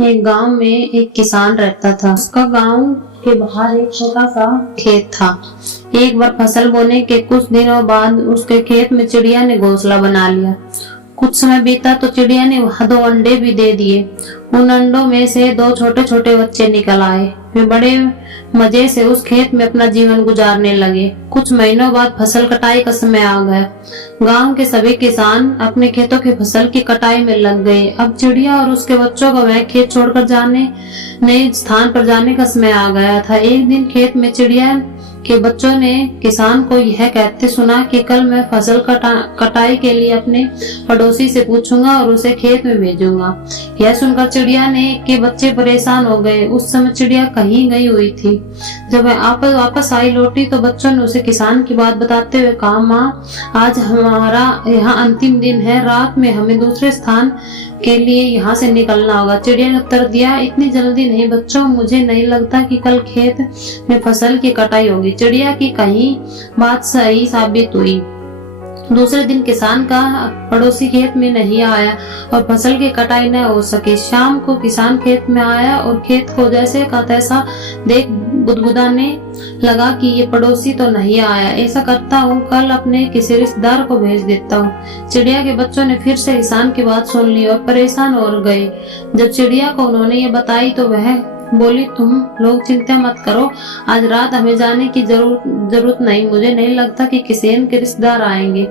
एक गांव में एक किसान रहता था। उसका गांव के बाहर एक छोटा सा खेत था। एक बार फसल बोने के कुछ दिनों बाद उसके खेत में चिड़िया ने घोंसला बना लिया। कुछ समय बीता तो चिड़िया ने वहां 2 अंडे भी दे दिए। उन अंडों में से 2 छोटे छोटे बच्चे निकल आए। वे बड़े मजे से उस खेत में अपना जीवन गुजारने लगे। कुछ महीनों बाद फसल कटाई का समय आ गया। गांव के सभी किसान अपने खेतों की फसल की कटाई में लग गए। अब चिड़िया और उसके बच्चों का वह खेत छोड़कर नए स्थान पर जाने का समय आ गया था। एक दिन खेत में चिड़िया के बच्चों ने किसान को यह कहते सुना कि कल मैं फसल कटाई के लिए अपने पड़ोसी से पूछूंगा और उसे खेत में भेजूंगा। यह सुनकर चिड़िया के बच्चे परेशान हो गए। उस समय चिड़िया कहीं गई हुई थी। जब वह वापस आई लौटी तो बच्चों ने उसे किसान की बात बताते हुए कहा, माँ, आज हमारा यहाँ अंतिम दिन है। रात में हमें दूसरे स्थान के लिए यहाँ से निकलना होगा। चिड़िया ने उत्तर दिया, इतनी जल्दी नहीं बच्चों, मुझे नहीं लगता कि कल खेत में फसल की कटाई होगी। चिड़िया की कही बात सही साबित हुई। दूसरे दिन किसान का पड़ोसी खेत में नहीं आया और फसल की कटाई न हो सकी। शाम को किसान खेत में आया और खेत को जैसे का तैसा देख गुदगुदाने लगा कि ये पड़ोसी तो नहीं आया। ऐसा करता हूँ, कल अपने किसी रिश्तेदार को भेज देता हूँ। चिड़िया के बच्चों ने फिर से किसान की बात सुन ली और परेशान हो गए। जब चिड़िया को उन्होंने ये बताई तो वह बोली, तुम लोग चिंता मत करो, आज रात हमें जाने की जरूरत नहीं। मुझे नहीं लगता कि किसान के रिश्तेदार आएंगे।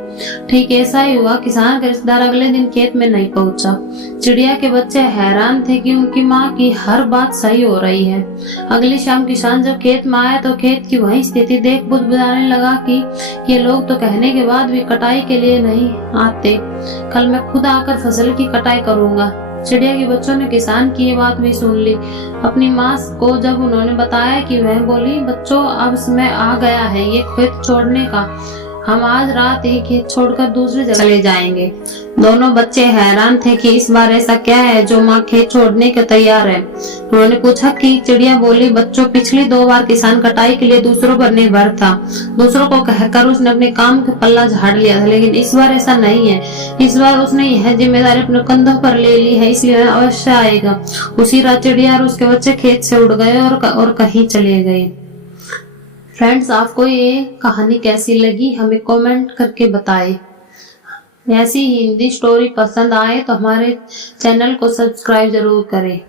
ठीक ऐसा ही हुआ। किसान का रिश्तेदार अगले दिन खेत में नहीं पहुंचा। चिड़िया के बच्चे हैरान थे कि उनकी माँ की हर बात सही हो रही है। अगली शाम किसान जब खेत में आया तो खेत की वही स्थिति देख बुदबुदाने लगा कि ये लोग तो कहने के बाद भी कटाई के लिए नहीं आते। कल मैं खुद आकर फसल की कटाई करूंगा। चिड़िया के बच्चों ने किसान की ये बात भी सुन ली। अपनी माँ को जब उन्होंने बताया कि वह बोली, बच्चों, अब समय आ गया है ये खेत छोड़ने का। हम आज रात ही खेत छोड़कर दूसरी जगह चले जाएंगे। दोनों बच्चे हैरान थे कि इस बार ऐसा क्या है जो माँ खेत छोड़ने के तैयार है। उन्होंने पूछा कि चिड़िया बोली, बच्चों, पिछली 2 बार किसान कटाई के लिए दूसरों पर निर्भर था। दूसरों को कहकर उसने अपने काम का पल्ला झाड़ लिया था, लेकिन इस बार ऐसा नहीं है। इस बार उसने यह जिम्मेदारी अपने कंधों पर ले ली है, इसलिए वह अवश्य आएगा। उसी रात चिड़िया और उसके बच्चे खेत से उड़ गए और कहीं चले गए। फ्रेंड्स, आपको ये कहानी कैसी लगी हमें कमेंट करके बताएं। ऐसी ही हिंदी स्टोरी पसंद आए तो हमारे चैनल को सब्सक्राइब जरूर करें।